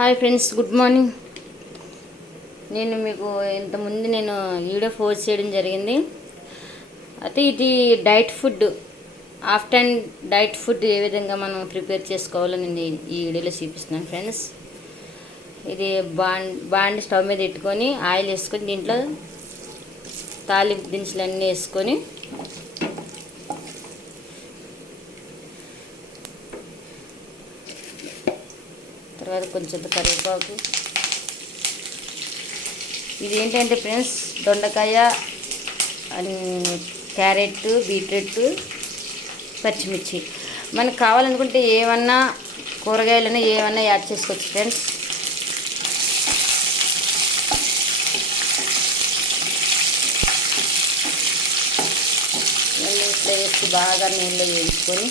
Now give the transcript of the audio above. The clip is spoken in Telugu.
Hi friends, good morning. నేను మీకు ఇంతకుముందు వీడియో పోస్ట్ చేయడం జరిగింది. అయితే ఇది diet food, after diet food ఏ విధంగా మనం ప్రిపేర్ చేసుకోవాలో నేను ఈ వీడియోలో చూపిస్తున్నాను ఫ్రెండ్స్. ఇది బాండి స్టవ్ మీద పెట్టుకొని ఆయిల్ వేసుకొని దీంట్లో తాలింపు దినుసులు అన్నీ వేసుకొని తర్వాత కొంచెం కరివేపాకు. ఇది ఏంటంటే ఫ్రెండ్స్, దొండకాయ, క్యారెట్, బీట్రూట్, పచ్చిమిర్చి మనకు కావాలనుకుంటే ఏమన్నా కూరగాయలను ఏమన్నా యాడ్ చేసుకోవచ్చు ఫ్రెండ్స్. ఇట్లా వేసి బాగా నీళ్ళు వేయించుకొని